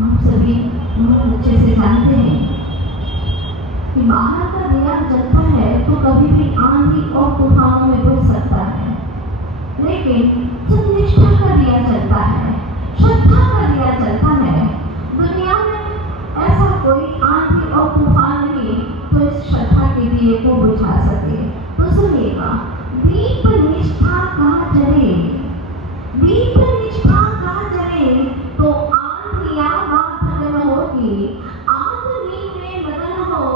आप सभी बहुत अच्छे से जानते हैं कि बाहर का दिया जलता है तो कभी भी आंधी और तूफानों में डूब सकता है, लेकिन जब निष्ठा का दिया जलता है, श्रद्धा का दिया जलता है, दुनिया में ऐसा कोई आंधी और तूफान नहीं तो इस श्रद्धा के दिए को बुझा सके। तो सुनिएगा, दीप निष्ठा का जले, दीप निष्ठा का जले तो आंधियां बाधक न होगी, आंधी में बदन हो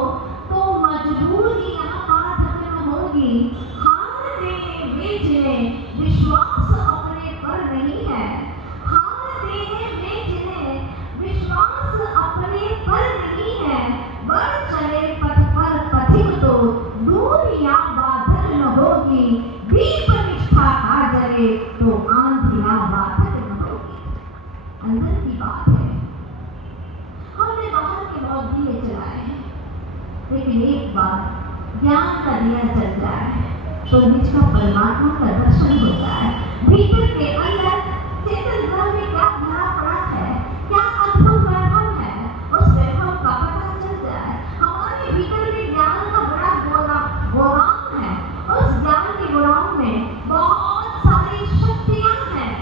तो मजबूरियां बाधक न होगी, हार देने बेचने विश्वास अपने पर नहीं है, हार देने बेचने विश्वास अपने पर नहीं है, बढ़ चले पथ पर पथिक तो दूरियां बाधक न होगी, दीप निष्ठा का जले तो आंधियां बाधक न होगी। अंदर की बात है, हमने बाहर के बहुत दिए जलाए हैं, लेकिन एक बार ज्ञान का दिया जल जाए तो निज का परमात्मा का दर्शन होता है। भीतर के अंदर चेतन घर में क्या भरा पड़ा है, क्या अद्भुत वैभव है, उस वैभव का पता चल जाए। हमारे भीतर में ज्ञान का बड़ा गोदाम है, उस ज्ञान के गोदाम में बहुत सारी शक्तियां हैं,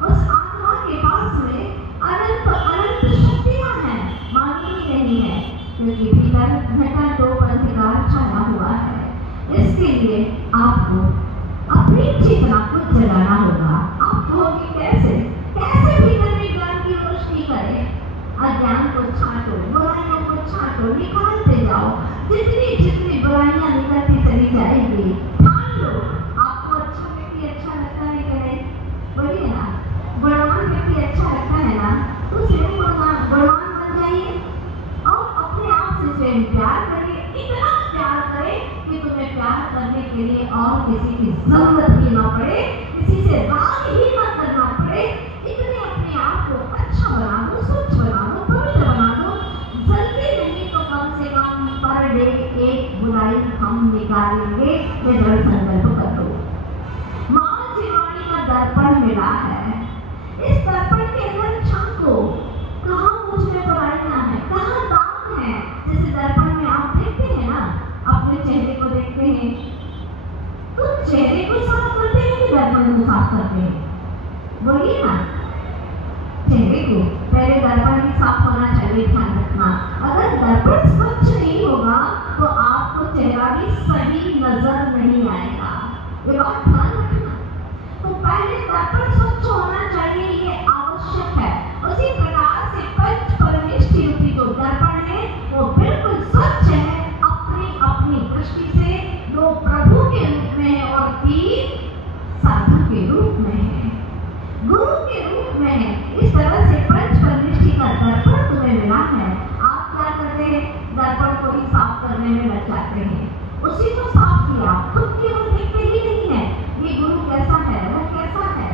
उस आत्मा के पास में अनंत अनंत शक्तियां हैं, मानी ही नहीं है, क्योंकि भीतर घटा डोब अंधकार छाया हुआ है। इसके लिए आपको अपनी चेतना को जगाना होगा। आप कहोगे कैसे? कैसे भीतर में ज्ञान की रोशनी करें? अज्ञान को छांटो, बुराइयों को छांटो, निकालते जाओ। जितनी जितनी बुराइयां निकलती चली जाएगी, ठान लो। आपको अच्छा व्यक्ति अच्छा लगता है कि नहीं? बोलिए ना, गुणवान व्यक्ति अच्छा लगता है ना, तो स्वयं गुणवान बन जाइए और अपने आप से स्वयं प्यार करिए। इतना प्यार करें कि तुम्हें प्यार करने के लिए और किसी की जरूरत ही ना पड़े, किसी से राग ही ना करना पड़े। इतने अपने आप को अच्छा बना दो, स्वच्छ बना दो, पवित्र बना दो। जल्दी नहीं तो कम से कम पर डे एक बुराई हम निकालेंगे, ये दृढ़ संकल्प कर दो। मां जीवानी का दर्पण मिला है, इस दर्पण के अंदर झांको, कहाँ मुझ में बुराइयां हैं, कहाँ दाग हैं। जैसे दर्पण में आप देखते हैं ना, अपने चेहरे को देखते हैं तो चेहरे को साफ करते हैं कि दर्पण को साफ करते हैं? बोलिए ना, चेहरे को पहले दर्पण भी साफ होना चाहिए, ध्यान रखना। अगर दर्पण स्वच्छ नहीं होगा तो आपको चेहरा भी सही नजर नहीं आएगा, ये बात ध्यान रखना। तो पहले दर्पण स्वच्छ होना चाहिए, ये आवश्यक है। उसी प्रकार से पंच परमेष्ठ युक्ति जो दर्पण है वो बिल्कुल स्वच्छ है, अपनी अपनी दृष्टि से। दो प्रभु के रूप में है और तीन साधु के रूप में है, गुरु के रूप में है। इस तरह से पंच परमेष्ठी का दर्पण तुम्हें मिला है। आप क्या करते हैं? दर्पण को ही साफ करने में लग जाते हैं, उसी को साफ किया, खुद की ओर देखते ही नहीं है। ये गुरु कैसा है, वह कैसा है,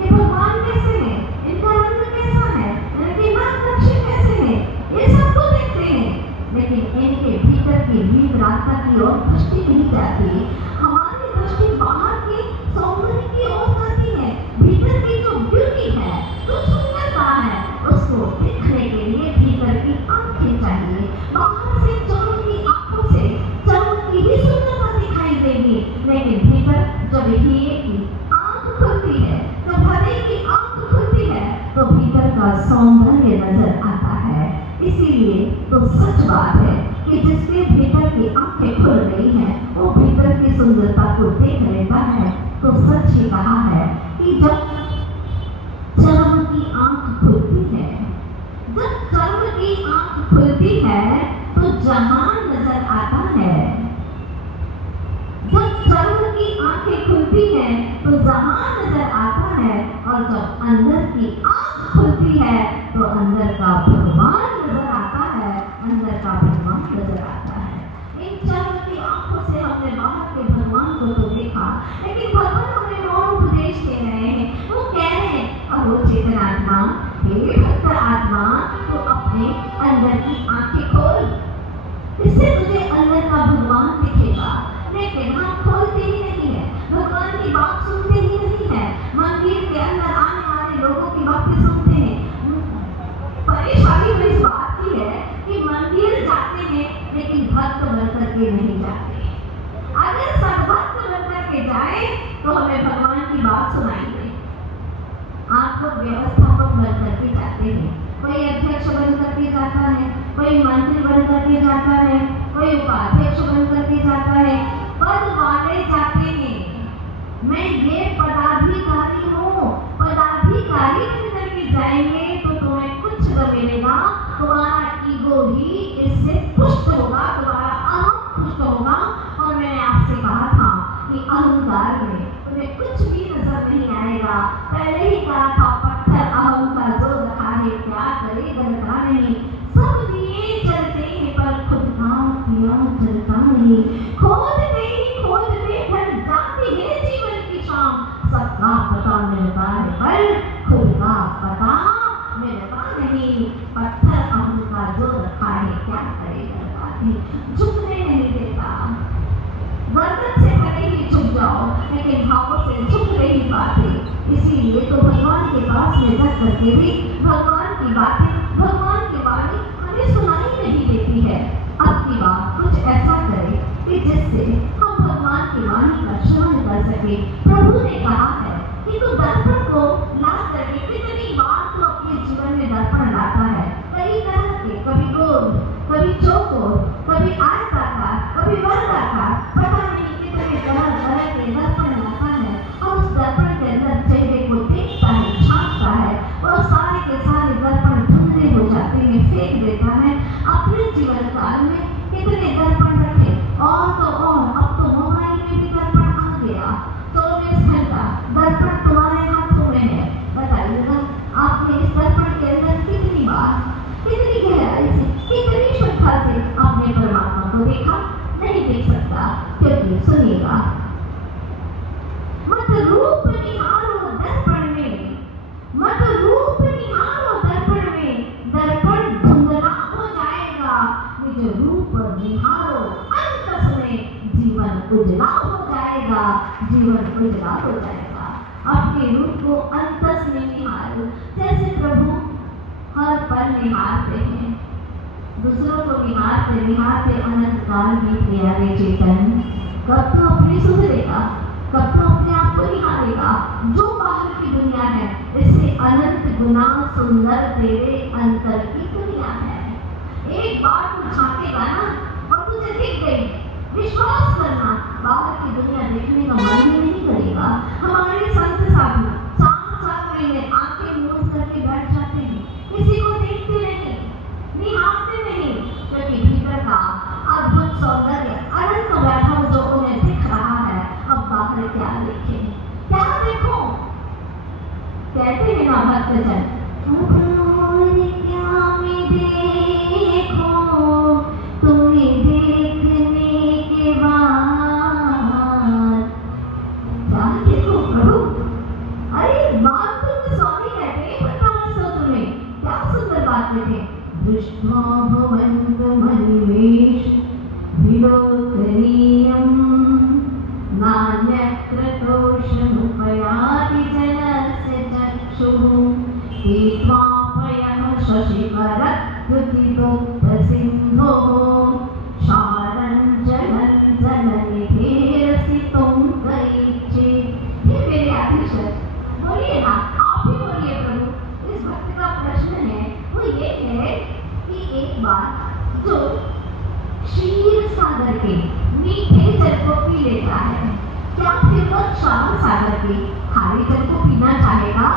ये भगवान कैसे है, इनका रंग कैसा है, इनके नाक नक्शे कैसे हैं, ये सब तो देखते हैं, लेकिन इनके भीतर की भीतर आत्मा की ओर दृष्टि नहीं जाती। हमारी दृष्टि बाहर की सौंदर्य की ओर जाती है, भीतर की जो ब्यूटी है, जो सुंदरता है, उसको देखने के लिए भीतर की आंखें चाहिए। बाहर से चोरों की आंखों से चोरों की ही सुंदरता दिखाई देगी, लेकिन भीतर जब हीरे की आंख खुलती है, जब हरे की आंख खुलती है, तो भीतर का सौंदर्य नजर आता है। इसीलिए तो सच बात है कि जिसके भीतर की आंखें खुल गई हैं, वो भीतर की सुंदरता को देख लेता है। तो सच ही कहा है कि जब चर्म की आंख खुलती है, जब चर्म की आंख खुलती है तो जहान नजर आता है। जब चर्म की आंखें खुलती हैं तो जहान नजर आता है, और जब अंदर की आंख खुलती है तो अंदर का भगवान नजर आता है, अंदर का भगवान नजर आता है। इन चर्म की आंखों से हमने बाहर के भगवान को तो देखा, लेकिन भगवान हमें और उपदेश दे रहे हैं। वो कह रहे हैं, अहो चेतन आत्मा, हे भक्त आत्मा, तो अपने अंदर की आंखें खोल, इससे तुझे अंदर का भगवान दिखेगा। लेकिन हम खोलते ही नहीं है, भगवान की बात सुनते ही नहीं है, मंदिर के अंदर आने वाले लोगों की बातें सुनते हैं। व्यवस्थापक बन करके जाते हैं, कोई अध्यक्ष बन करके जाता है, कोई मंत्री बन करके जाता है, कोई उपाध्यक्ष बन करके जाता है, पद वाले जाते हैं। मैं ये पदाधिकारी हूँ, पदाधिकारी बन करके जाएंगे तो तुम्हें कुछ न मिलेगा, तुम्हारा ईगो ही इससे पुष्ट होगा, तुम्हारा अहम पुष्ट होगा। और मैंने आपसे कहा था कि अहंकार में तुम्हें कुछ भी नजर नहीं आएगा। पहले ही कहा था पत्थर अहम का जो रखा है क्या करे गलता नहीं। सब दिए चलते हैं पर खुद का दिया चलता नहीं। खोजते ही खोजते ढल जाती है जीवन की शाम। सबका पता मिलता है पर खुद का पता मिलता नहीं। पत्थर अहम का जो रखा है क्या करे गलता नहीं। झुकने नहीं देता, गर्दन से भले ही झुक जाओ लेकिन भावों से झुक नहीं पाते। इसीलिए तो भगवान के पास में जा करके भी भगवान की बातें, भगवान की वाणी हमें सुनाई नहीं देती है। अब की बात कुछ ऐसा करे कि जिससे हम भगवान की वाणी का श्रवण कर सके। प्रभु ने कहा है कि तू दर्पण को ला करके कितनी बार तू अपने जीवन में दर्पण लाता है, कई तरह के, कभी गोल, कभी चौकोर, कभी आयताकार, कभी वर्गाकार, पता नहीं कितने तरह के दर्पण लाता है। और उस दर्पण के अंदर चेहरे को देखता है, झांकता है और सारे के सारे दर्पण धुंधले हो जाते हैं, फेंक देता है। अपने जीवन काल में कितने दर्पण रखे, और तो और अब तो मोबाइल में भी दर्पण आ गया। 24 घंटा दर्पण तुम्हारे हाथों में है। बताइएगा आपने इस दर्पण के अंदर कितनी बार, कितनी गहराई से, कितनी श्रद्धा से आपने परमात्मा को देखा? नहीं देख सकता, क्योंकि सुनिएगा, मत रूप निहारो दर्पण में, मत रूप निहारो दर्पण में, दर्पण धुंधला हो जाएगा। निज रूप निहारो अंतस में, जीवन उजला हो जाएगा, जीवन उजला हो जाएगा। अपने रूप को अंतस में निहारो। जैसे प्रभु हर पल निहारते हैं, दूसरों को निहारते निहारते अनंत काल बीत गया रे चेतन। कब तो अपनी सुधरेगा, कब तो अपने आप को निहारेगा। जो बाहर की दुनिया है इससे अनंत गुना सुंदर तेरे अंतर की दुनिया है। एक बार तू झांकेगा ना और तुझे दिख गई, विश्वास करना, बाहर की दुनिया देखने का मन ही नहीं करेगा। हमारे संत साधु 4-4 महीने आंखें मूंद करके बैठ जाते हैं, किसी को देखते नहीं, निहारते नहीं, क्योंकि भीतर का अद्भुत सौंदर्य अनंत बैठा हो जो उन्हें दिख रहा है। अब बाहर क्या देखें, क्या देखो? कहते हैं ना भक्तजन, क्या मैं देखो तुम्हें देखने के बाद, क्या देखो प्रभु? अरे बात तुम स्वामी कहते बताओ सो तुम्हें क्या सुंदर बात कहते। दृष्ट्वा भवन्तमनिमेष विलोकनीयं नान्यत्र दोषमुपयाति जनस्य चक्षुः। पीत्वापयः शशिवरद्युतिदुग्धसिन्धोः शारञ्जलं जलनिधिरसितुं गरीचे। ये मेरे आधीश्वर बोलिए ना, आप ही बोलिए प्रभु। इस भक्त का प्रश्न है वो ये है कि एक बार जो क्षीर सागर के मीठे जल को पी लेता है, क्या फिर वो श्रावण सागर के खारे जल को पीना चाहेगा?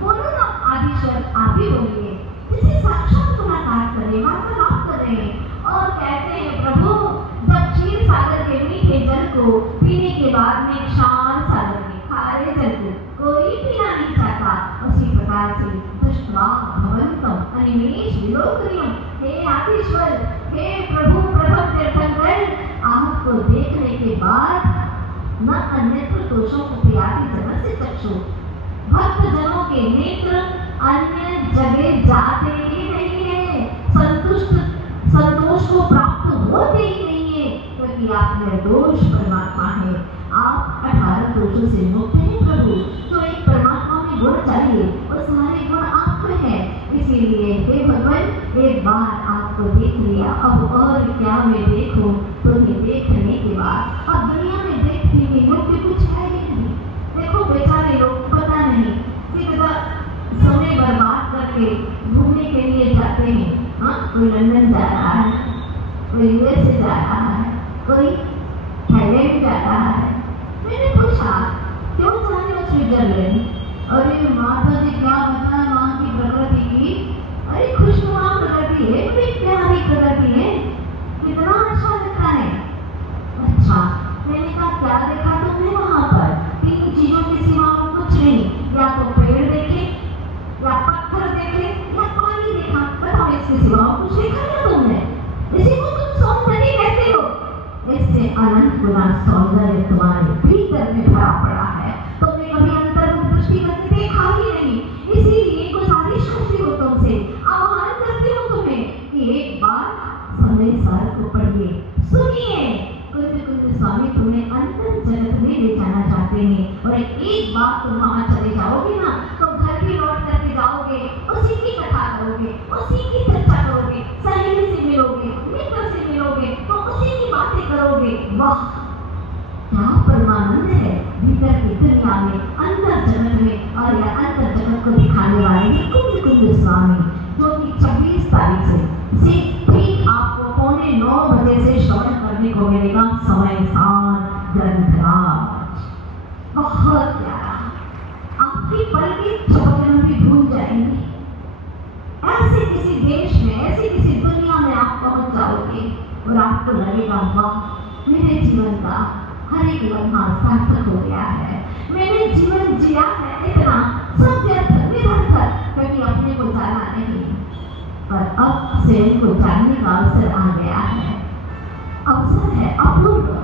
बोलो ना आदिश्वर, आप ही बोलिए। जिसे साक्षात मुलाकात करे, वार्तालाप करे और कहते हैं प्रभु जब क्षीर सागर के मीठे जल को पीने के बाद में श्रावण सागर के खारे जल को कोई पीना नहीं चाहता, उसी प्रकार से दृष्ट्वा भवन्तम अनिमेष विलोकनीयं। हे आदिश्वर, हे प्रभु प्रथम तीर्थंकर, आपको देखने के बाद न अन्यत्र दोषों उपयाति जनस्य चक्षु। भक्त जनों के नेत्र अन्य जगह जाते ही नहीं है, संतोष को प्राप्त होते ही नहीं है, क्योंकि आप निर्दोष परमात्मा है। आप 18 दोषों से मुक्त हैं प्रभु। तो एक परमात्मा में गुण चाहिए, वो सारे गुण आप में है। इसीलिए हे भगवान, एक बार आपको देख लिया, अब और क्या मैं देखूं? तुम्हें देखने के बाद अब दुनिया में देखने के योग्य कुछ है ही नहीं। देखो बेचारे लोग, पता नहीं कि के घूमने के लिए जाते हैं। हाँ, कोई लंदन जा रहा है, कोई यूएसए जा रहा है, कोई थाईलैंड जा रहा है। मैंने पूछा क्यों जा रहे हो स्विट्जरलैंड? अरे माता जी क्या बताएं वहाँ की प्रकृति की, अरे खुशनुमा प्रकृति है, बड़ी प्यारी प्रकृति है, कितना अच्छा लगता है। अच्छा, मैंने कहा क्या देखा तुमने वहाँ पर? 3 चीजों के सिवा कुछ नहीं, या तो पेड़ देखे, या पत्थर देखे, या पानी देखा। बताओ इसके सिवा कुछ देखा क्या तुमने? इसी को तुम सौंदर्य कहते हो। इससे अनंत गुना सौंदर्य तुम्हारे भीतर में भरा पड़ा है, तुमने कभी अंतर्मुख दृष्टि करके देखा ही नहीं। इसीलिए गुजारिश करती हूँ तुमसे, आह्वान करती हूँ तुम्हें कि एक बार समय सार को पढ़िए, सुनिए। कुंज स्वामी तुम्हें अंतर जगत में ले जाना चाहते हैं, और एक बार तुम वहां चले जाओगे ना, तो घर भी लौट करके जाओगे, उसी की कथा करोगे, उसी की चर्चा करोगे, सहेली से मिलोगे, मित्र से मिलोगे, तो उसी की बातें करोगे। वाह, क्या परमानंद है भीतर की दुनिया में, अंतर जगत में। और यह अंतर जगत को दिखाने वाले कुंज स्वामी, जो कि 26 तारीख से ठीक आपको 8:45 बजे से श्रवण करने को मिलेगा। समय सार ग्रंथराज बहुत प्यारा, आपकी पल की झपकन भी भूल जाएंगे। ऐसे किसी देश में, ऐसी किसी दुनिया में आप पहुंच जाओगे और आपको लगेगा वाह, मेरे जीवन का हर एक लम्हा सार्थक हो गया है, मैंने जीवन जिया है इतना सब व्यर्थ निरंतर, क्योंकि अपने को जाना नहीं। पर अब से उनको जानने का अवसर आ गया है, अवसर है अपूर्व।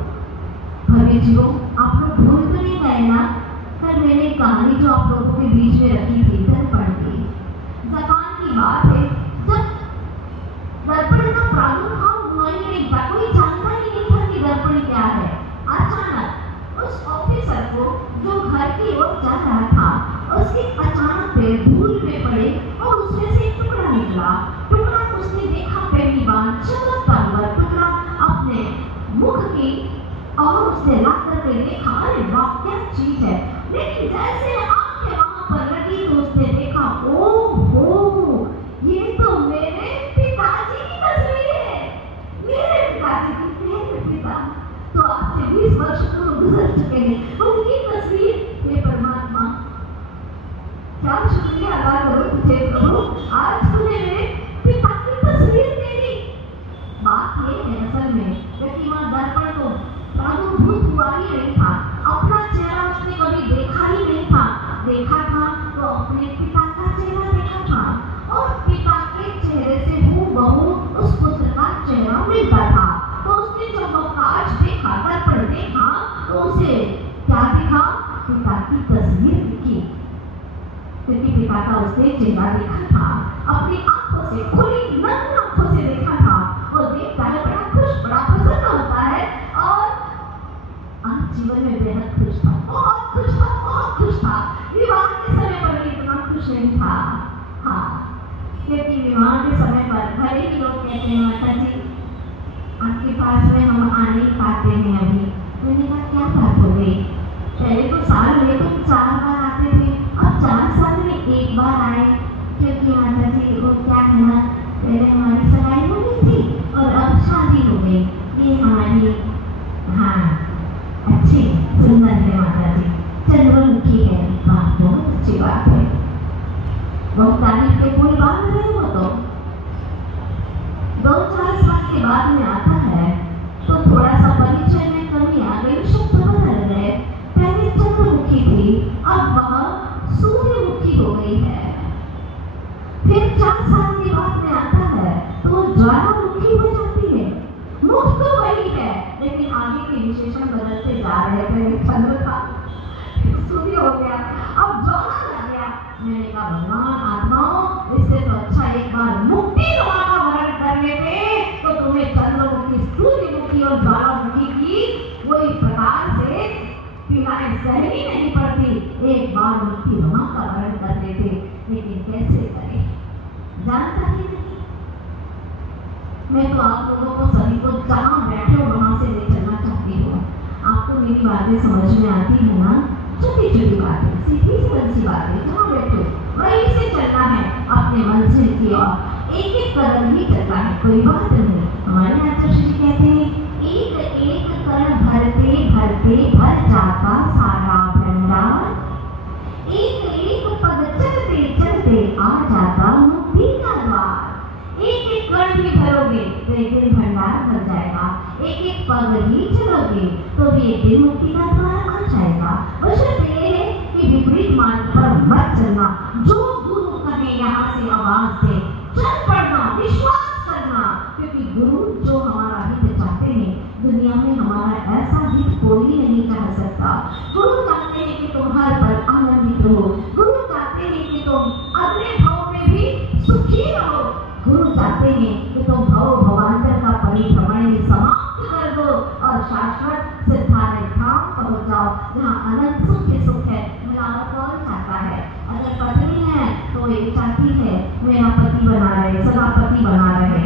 भव्य जीवों, आप लोग भूल तो नहीं गए ना? कल मैंने कहानी जो आप लोगों के बीच में रखी थी, दर्पण की। जापान की बात है, जब दर्पण का प्रादुर्भाव हुआ ही नहीं था, कोई जानता ही नहीं था कि दर्पण क्या है। अचानक उस ऑफिसर को जो घर की ओर जा रहा था, उसके अचानक पैर धूल में पड़े और उसमें से एक टुकड़ा निकला। टुकड़ा उसने देखा पहली बार, चमकता हुआ टुकड़ा अपने मुख की, और उसने ला करके देखा, अरे वाह क्या चीज है। लेकिन जैसे आंखें वहां पर लगी तो उसने देखा, ओहो, ये तो मेरे पिताजी की तस्वीर है, मेरे पिताजी की, मेरे पिता तो आज से 20 वर्ष पूर्व गुजर चुके हैं, उनकी तस्वीर। हे परमात्मा, क्या शुक्रिया अदा करो तुझे प्रभु, आज तूने मेरे पिता की तस्वीर दे दी। बात ये है असल में, क्योंकि वह दर्पण तो प्रादुर्भूत हुआ ही नहीं था, अपना चेहरा उसने कभी देखा ही नहीं था। देखा था तो अपने पिता का चेहरा देखा था, और पिता के चेहरे से हूबहू उस पुत्र का चेहरा मिलता था। तो उसने जब वह कांच देखा, दर्पण देखा, तो उसे क्या दिखा? पिता की तस्वीर दिखी, क्योंकि पिता का उसने चेहरा देखा था, अपनी आंखों से, खुली नग्न आंखों से देखा था। वो देखता है, बड़ा खुश, बड़ा प्रसन्न होता है, और आज जीवन में बेहद खुश था, बहुत खुश था, बहुत खुश था। विवाह के समय पर भी इतना खुश नहीं था। हाँ, क्योंकि विवाह के समय पर भले ही लोग कहते हैं माता जी आपके पास में हम आ नहीं पाते हैं अभी। मैंने कहा क्या बात हो गई? पहले तो साल में तुम 4 बार आते थे, अब 4 साल में 1 बार आए, क्योंकि माता जी वो क्या है ना, पहले हमारी सगाई हो गई थी और अब शादी हो गई। ये हमारी, हाँ अच्छी सुंदर है माता जी, चंद्रमुखी है। बात बहुत अच्छी बात है, बहुत तारीफ के पूरी बात नहीं हो। तो 2-4 साल के बाद में आता है तो थोड़ा सा परिचय में कमी आ गई, शब्द बदल गए। पहले चंद्रमुखी थी, अब वह सूर्यमुखी हो गई है। फिर 4 साल के बाद में आता है तो ज्वालामुखी हो जाती है। मुख तो वही है, लेकिन आगे के विशेषण बदलते जा रहे थे। चंद्र था, सूर्य हो गया, अब ज्वाला लग गया। मैंने कहा भगवान आत्माओं, इससे तो अच्छा एक बार मुक्ति द्वारा वर्ण कर लेते, तो तुम्हें चंद्रमुखी, सूर्यमुखी और ज्वालामुखी की वही प्रकार से पीड़ाएं सहनी नहीं पड़ती। एक बार मुक्ति रमा का वर्ण कर लेते, लेकिन कैसे करें, जानता ही नहीं। मैं तो आप लोगों को सभी को जहाँ बैठे हो वहां से ले चलना चाहती हूँ। आपको मेरी बातें समझ में आती है ना? छोटी छोटी बातें, सीधी सी बातें, जहाँ बैठो वहीं से चलना है, अपने की ओर एक एक कदम ही चलता है, कोई बात नहीं। हमारे आचार्य जी कहते हैं एक एक कण भरते भरते भर जाता सारा भंडार, एक एक पग चलते चलते आ जाता मुक्ति का द्वार। एक एक कण भी भरोगे तो एक दिन भंडार भर जाएगा, एक एक पग ही चलोगे तो भी एक दिन मुक्ति का द्वार आ जाएगा। बशर्ते ये है कि विपरीत मार्ग पर मत चलना, जो गुरु कहे यहाँ से आवाज दे चल पड़ना, विश्वास करना, क्योंकि गुरु जो हमारा हित चाहते हैं दुनिया में हमारा ऐसा हित कोई नहीं चाह सकता। गुरु चाहते हैं कि तुम हर पल आनंदित रहो, गुरु चाहते हैं कि तुम अगले भाव में भी सुखी रहो, गुरु चाहते हैं कि तुम भव भवांतर का परिभ्रमण समाप्त कर दो और शाश्वत सिद्धार्थ धाम पहुंच जाओ जहाँ अनंत सुख ही सुख है। मिलावट कौन चाहता है? अगर पत्नी है तो एक चाहती है मेरा पति बना रहे, सदा पति बना रहे।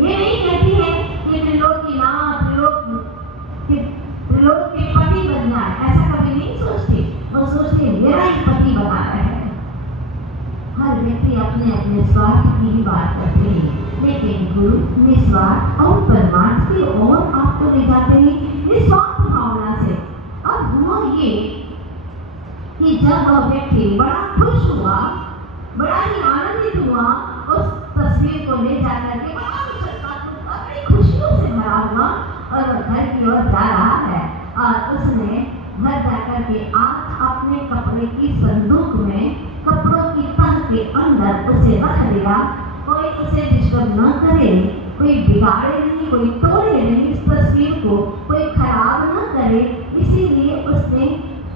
ये नहीं कहती है कि त्रिलोक की नाम त्रिलोक के पति बन जाए, ऐसा कभी नहीं सोचती। वो सोचती मेरा ही पति बना रहे। हर व्यक्ति अपने अपने स्वार्थ की ही बात करते हैं, लेकिन गुरु निस्वार्थ और परमार्थ की ओर आपको ले जाते हैं निस्वार्थ भावना से। अब हुआ ये कि जब वह व्यक्ति बड़ा खुश हुआ, बड़ा ही आनंदित हुआ, उस तस्वीर को ले जाकर के बड़ी खुशियों से भरा हुआ और वह घर की ओर जा रहा है और उसने घर जाकर के आज अपने कपड़े की संदूक में कपड़ों की तह के अंदर उसे रख दिया। कोई उसे डिस्टर्ब न करे, कोई बिगाड़े नहीं, कोई तोड़े नहीं, इस तस्वीर को कोई खराब न करे, इसीलिए उसने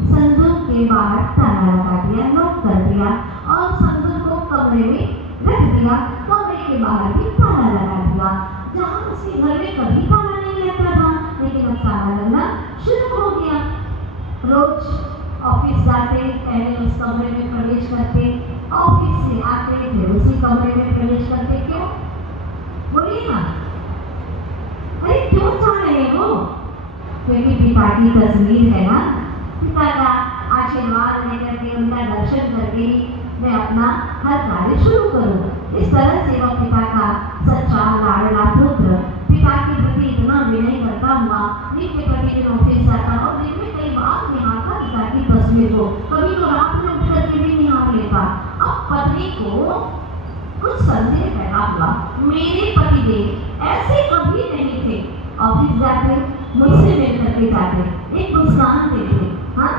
संदूक के बाहर ताला लगा दिया, लॉक कर दिया और संदूक को कमरे में रख दिया। कमरे के बाहर भी ताला लगा दिया। जहाँ उसके घर में कभी ताला नहीं रहता था, लेकिन अब ताला लगना शुरू हो गया। रोज ऑफिस जाते, पहले उस कमरे में प्रवेश करते, ऑफिस से आते फिर उसी कमरे में प्रवेश करते। क्यों? बोलिए ना, अरे क्यों चाह रहे हो? क्योंकि पिता की तस्वीर है ना, पिता का आशीर्वाद लेकर के उनका दर्शन करके मैं अपना हर कार्य शुरू करूं। इस तरह से वह पिता का सच्चा लाडला पुत्र पिता के प्रति इतना विनय करता हुआ नित्य प्रतिदिन ऑफिस जाता और दिन में कई बार निहारता पिता की तस्वीर को, कभी तो रात में उठ करके भी निहार लेता। अब पत्नी को कुछ संदेह पैदा हुआ, मेरे पतिदेव ऐसे कभी नहीं थे, ऑफिस जाते मुझसे मिल करके जाते, एक मुस्कान देते, हाँ,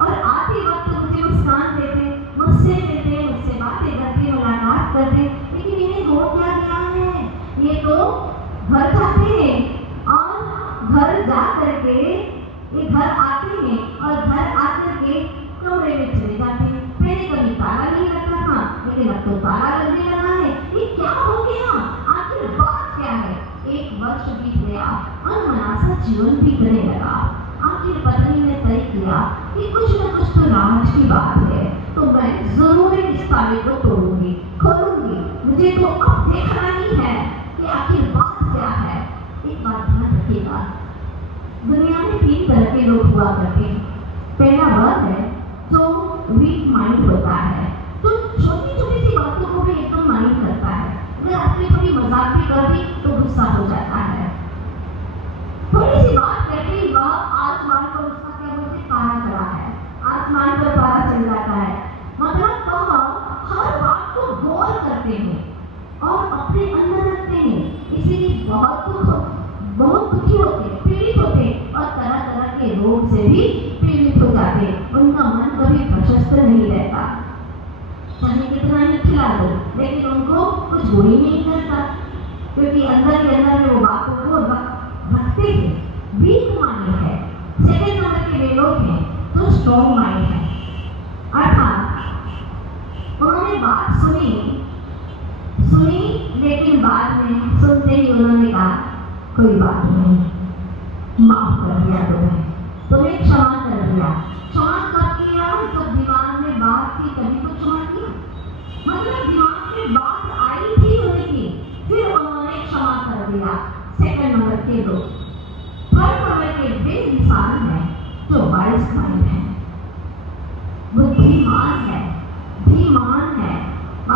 और आते वक्त मुझे मुस्कान देते, मुझसे मिलते, मुझसे बातें करते, मुलाकात करते, लेकिन इन्हें हो क्या गया है? ये तो घर जाते हैं और घर जा करके ये घर आते हैं और घर आकर के कमरे में चले जाते हैं। पहले कभी ताला नहीं लगता था, लेकिन अब तो ताला लगने लगा है। ये क्या हो गया? आखिर बात क्या है? एक वर्ष बीत गया, अनमना सा जीवन बीतने लगा। आखिर पत्नी ने तय किया कि कुछ न कुछ तो राज की बात है, तो मैं जरूर इस ताले को तोड़ूंगी, खोलूंगी। मुझे तो अब देखना ही है कि आखिर बात क्या है। एक बात ध्यान रखिएगा, दुनिया में 3 तरह के लोग हुआ करते हैं। पहला वह है जो वीक माइंड होता है, जो छोटी छोटी सी बातों को भी एकदम माइंड करता है। अगर आपने थोड़ी मजाक भी कर दी तो गुस्सा हो जाता है। थोड़ी सी बात कहते ही वह आसमान पर उसका क्या बोलते पारा चढ़ा है, आसमान पर पारा चल जाता है। मतलब वह हर बात को गौर करते हैं और अपने अंदर रखते हैं, इसीलिए बहुत दुखी होते, पीड़ित होते और तरह तरह के रोग से भी पीड़ित हो जाते। उनका मन कभी प्रशस्त नहीं रहता, चाहे कितना ही खिला दो, लेकिन उनको कुछ हो ही नहीं करता, क्योंकि अंदर के अंदर वो बातों को रखते हैं। वीक माइंड है। सेकंड नंबर के वे लोग हैं जो स्ट्रॉन्ग माइंड है, अर्थात उन्होंने बात सुनी लेकिन बाद में सुनते ही उन्होंने कहा कोई बात नहीं, माफ कर दिया तुम्हें क्षमा कर दिया। क्षमा कब किया? जब दिमाग में बात थी तभी तो क्षमा किया। मतलब दिमाग में बात आई थी उनकी, फिर उन्होंने क्षमा कर दिया। सेकंड नंबर के लोग। थर्ड नंबर के वे इंसान हैं जो वाइज माइंड है, बुद्धिमान है, धीमान है,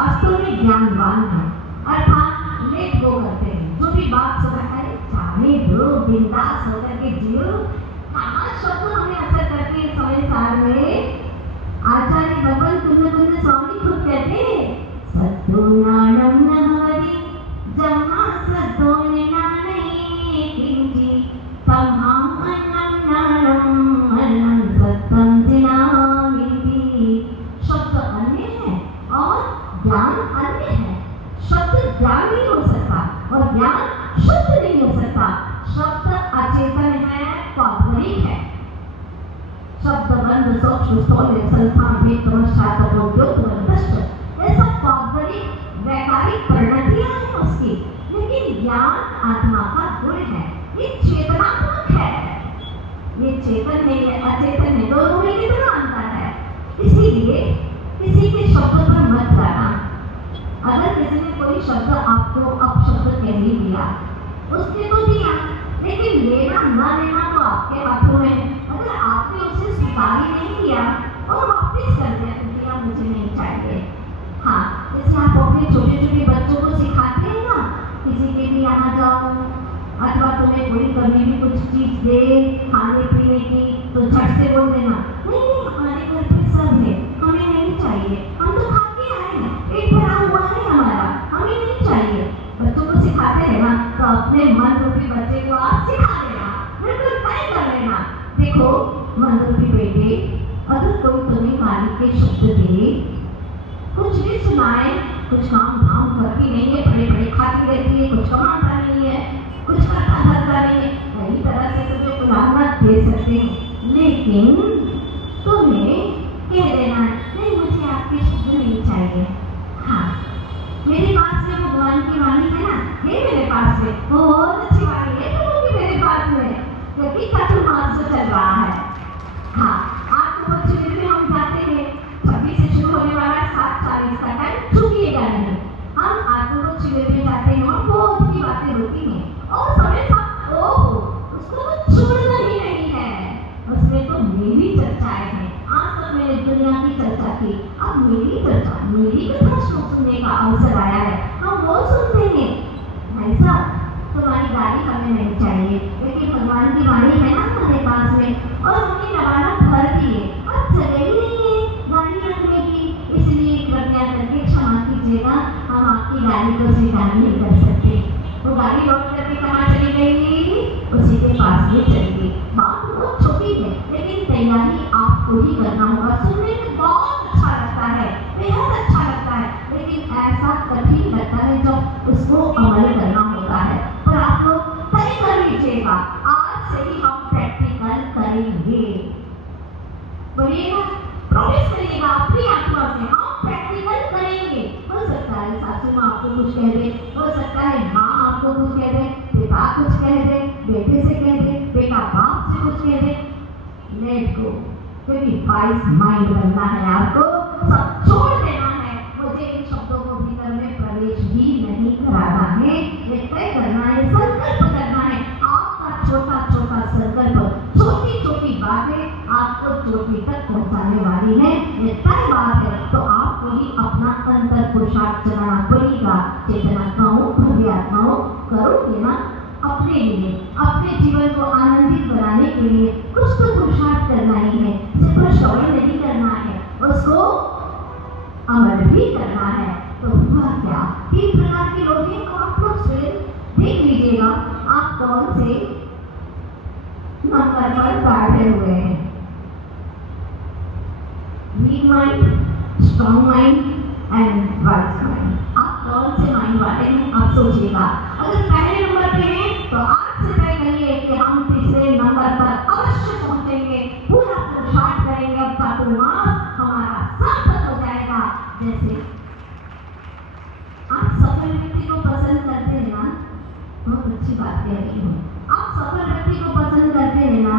वास्तव में ज्ञानवान है, अर्थात लेट गो करते हैं। जो भी बात सुना है जाने दो, बिंदास होकर के जियो। कहाँ शब्द हमें असर करते हैं समय साल में। आचार्य भगवान कुंद स्वामी खुद कहते हैं सत्तो नानम नहरी जमा सत्तो नाने किंची तमाम अन्नम नानम अन्नम सत्यम जिनामिति। शब्द अन्य है और ज्ञान अन्य है। शब्द ज्ञान नहीं हो सकता और ज्ञान शुद्ध नहीं हो सकता। शब्द अचेतन है, पौधरिक है। शब्द बंद सोच स्थूल संस्थान भेद तमस्या उद्योग दृष्ट, ये सब पौधरिक वैकारिक परिणतियां हैं उसकी। लेकिन ज्ञान आत्मा का गुण है, ये चेतनात्मक है। ये चेतन है, ये अचेतन है, दोनों में कितना अंतर है। इसीलिए किसी के शब्दों पर मत जाना। अगर किसी ने कोई शब्द आपको अपशब्द कह ही दिया, उसने तो दिया, लेकिन लेना न लेना तो आपके हाथों में। अगर आपने उसे स्वीकार ही नहीं किया और वापस कर दिया तो दिया मुझे नहीं चाहिए। हाँ, जैसे आप अपने छोटे छोटे बच्चों को सिखाते हैं ना, किसी के भी यहाँ जाओ अथवा तुम्हें कोई कभी भी कुछ चीज दे खाने पीने की तो झट से बोल देना नहीं नहीं हमारे घर पे सब है, हमें नहीं चाहिए, हम तो खा के आए हैं, पेट भरा हुआ है हमारा, हमें नहीं चाहिए। बच्चों को सिखाते हैं ना, तो अपने मन रूपी बच्चे को आप सिखा देना, बिल्कुल तय कर लेना। देखो मन रूपी बेटे, अगर कोई तुम्हें गाली के शब्द दे, कुछ भी सुनाए, कुछ काम धाम करती नहीं है, बड़े बड़े खाती रहती है, कुछ कमाता नहीं है, कुछ करता धरता नहीं है, कई तरह से तुझे उदाहरण दे सकते हैं, लेकिन तुम्हें कह देना नहीं मुझे आपके शब्द नहीं चाहिए। हाँ, मेरे पास में भगवान की वाणी है ना, ये मेरे पास में बहुत अच्छी वाणी है तो मेरे पास में, क्योंकि चातुर्मास जो चल रहा है। हाँ, आपको बच्चे में हम जाते हैं, 26 से शुरू होने वाला 7:40 का टाइम छूटिएगा नहीं। हम आपको शिविर में जाते हैं और बहुत ही बातें होती हैं और समय साथ उसको तो छोड़ना ही नहीं है। उसमें तो मेरी चर्चाएं हैं। आज तक मैंने दुनिया की चर्चा की, अब मेरी चर्चा, मेरी कथा सुनने का अवसर आया है, हम वो सुनते हैं। भाई साहब, तुम्हारी गाड़ी हमें नहीं चाहिए, लेकिन भगवान की वाणी है ना हमारे पास में और हमने नवाना भर दिए, अब जगह ही नहीं है गाड़ी रखने की, इसलिए कृपया करके क्षमा कीजिएगा, हम आपकी गाड़ी को स्वीकार नहीं कर सकते। वो गाड़ी लौट करके कहाँ चली गई? उसी के पास में चली गई। बात बहुत छोटी है, लेकिन तैयारी आपको ही करना होगा। सुनने में बहुत अच्छा लगता है, बेहद अच्छा लगता है, लेकिन ऐसा कठिन लगता है जब उसको अमल करना होता है। पर आप लोग तय कर लीजिएगा, आज से ही हम प्रैक्टिकल करेंगे। बोलिएगा, प्रॉमिस करिएगा अपनी आत्मा से, हम प्रैक्टिकल करेंगे। हो सकता है सासू माँ आपको कुछ कह दे, हो सकता है माँ आपको कुछ कह दे, पिता कुछ कह दे, बेटे से कह दे, बेटा बाप से कुछ कह दे, लेट गो, क्योंकि वाइज माइंड बनना है, आपको सब छोड़ देना है। मुझे इन शब्दों को भीतर में प्रवेश भी नहीं कराना है, ये तय करना है, संकल्प करना है। आपका छोटा छोटा संकल्प, छोटी छोटी बातें आपको चोटी तक पहुंचाने वाली है, ये तय बात है। तो आपको ही अपना अंतर पुरुषार्थ चलाना पड़ेगा। चेतनात्माओं, भव्यात्माओं, करोगे ना अपने लिए, अपने जीवन को आनंदित बनाने के लिए कुछ तो पुरुषार्थ करना ही है। सिर्फ श्रवण नहीं करना है, उसको अमल भी करना है। तो हुआ क्या, 3 प्रकार के लोग हैं, आप लोग स्वयं देख लीजिएगा आप कौन से नंबर पर बैठे हुए हैं। Weak mind, strong mind and wise mind. आप कौन से माइंड वाले हैं, आप सोचिएगा। अगर पहले नंबर पे हैं तो आज से तय करिए कि हम तीसरे नंबर पर अवश्य पहुंचेंगे, पूरा पुरुषार्थ करेंगे, अब चातुर्मास हमारा सार्थक हो जाएगा। जैसे आप सफल व्यक्ति को पसंद करते हैं ना, बहुत अच्छी बात कह रही हूँ, आप सफल व्यक्ति को पसंद करते हैं ना,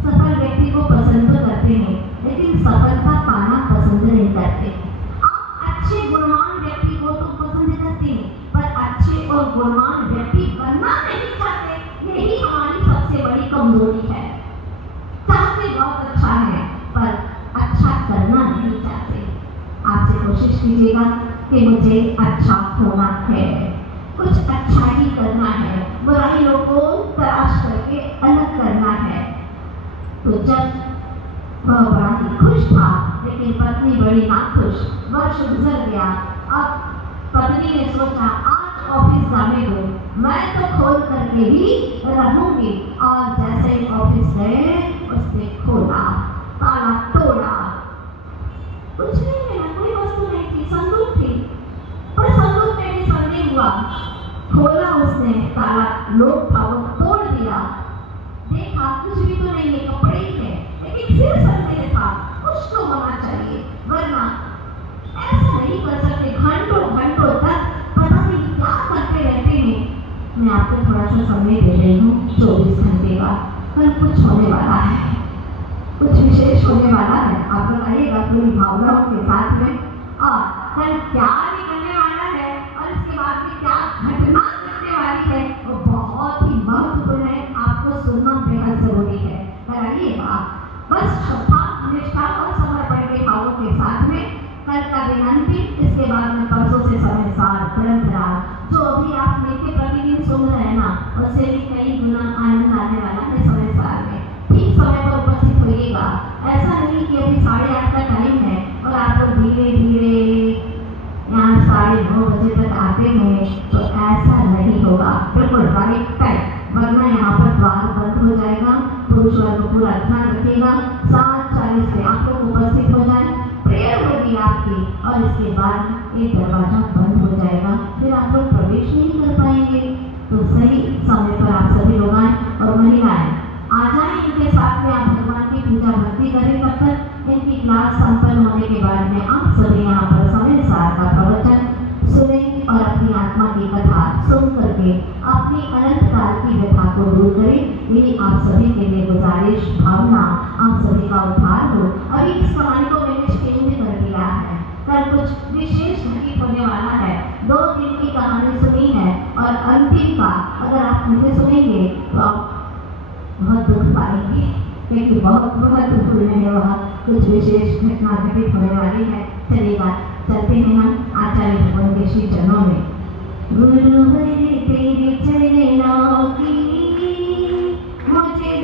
सफल व्यक्ति को पसंद तो करते हैं, लेकिन सफलता पाना पसंद नहीं करते। आप अच्छे गुणवान व्यक्ति को तो पसंद करते हैं, पर अच्छे और गुणवान व्यक्ति बनना नहीं चाहते। यही हमारी सबसे बड़ी कमजोरी है। चाहते बहुत अच्छा है, पर अच्छा करना नहीं चाहते। आपसे कोशिश कीजिएगा कि मुझे अच्छा होना है, कुछ अच्छा ही करना है, बुराइयों को तलाश करके अलग करना है। तो जब वह बड़ा ही खुश था, लेकिन पत्नी बड़ी नाखुश। वर्ष गुजर गया। अब पत्नी ने सोचा आज ऑफिस जाने दो, मैं तो खोल करके ही रहूंगी। और जैसे ही ऑफिस गए उसने खोला, ताला तोड़ा, कुछ नहीं मिला, कोई वस्तु नहीं थी, संदूक थी। पर संदूक में भी संदेह हुआ। खोला उसने, ताला लॉक था, वो तोड़ दिया, देखा कुछ भी तो नहीं है, कपड़े ही है, लेकिन फिर संदेह था, कुछ तो होना चाहिए, वरना ऐसा नहीं कर सकते। घंटों घंटों तक पता नहीं क्या करते रहते हैं। मैं आपको थोड़ा सा समय दे रही हूँ, 24 घंटे का। कल कुछ होने वाला है, कुछ विशेष होने वाला है। आप बताइएगा पूरी भावनाओं के साथ में, और कल क्या निकलने वाला है और इसके बाद में क्या घटना घटने वाली है, वो बहुत ही महत्वपूर्ण है। आपको सुनना बेहद जरूरी है। कराइएगा बस श्रद्धा, निष्ठा और समर्पण के भावों के साथ में। कल का दिन अंतिम, इसके बाद में परसों से समय सार ग्रंथ जो अभी आप लेके प्रतिदिन सुन रहे हैं ना, उससे भी कई गुना आनंद आने वाला है समय सार में। ठीक समय पर उपस्थित होइएगा। ऐसा नहीं कि अभी 8:30 का टाइम है और आप लोग धीरे धीरे यहाँ 9:30 बजे तक आते हैं, तो ऐसा नहीं होगा। बिल्कुल राइट टाइम, वरना यहाँ पर द्वार बंद हो जाएगा। पुरुष वर्ग पूरा ध्यान रखिएगा। 7:40 से आप लोग उपस्थित हो जाए, प्रेयर होगी आपकी, और इसके बाद ये दरवाजा बंद हो जाएगा, फिर आप लोग प्रवेश नहीं कर पाएंगे। तो सही समय पर आप सभी लोग आए, और महिलाएं आ जाए, इनके साथ में आप भगवान की पूजा भक्ति करें। तब तक इनकी क्लास संपन्न होने के बाद में आप सभी यहाँ पर समय सार का प्रवचन सुने और अपनी आत्मा की कथा सुन करके अपनी अनंत काल की व्यथा को दूर करें। यही आप सभी के लिए गुजारिश, भावना, आप सभी का उद्धार हो। अभी इस कहानी को मैंने चेंज कर दिया है, कल कुछ विशेष घटित होने वाला है। 2 दिन की कहानी सुनी है, और अंतिम का अगर आप मुझे सुनेंगे तो आप बहुत दुख पाएंगे, क्योंकि बहुत महत्वपूर्ण है, वह कुछ विशेष घटना घटित होने वाली है। चलेगा, चलते हैं हम आचार्य भगवान के श्री चरणों में। गुरुवर तेरे चरणों की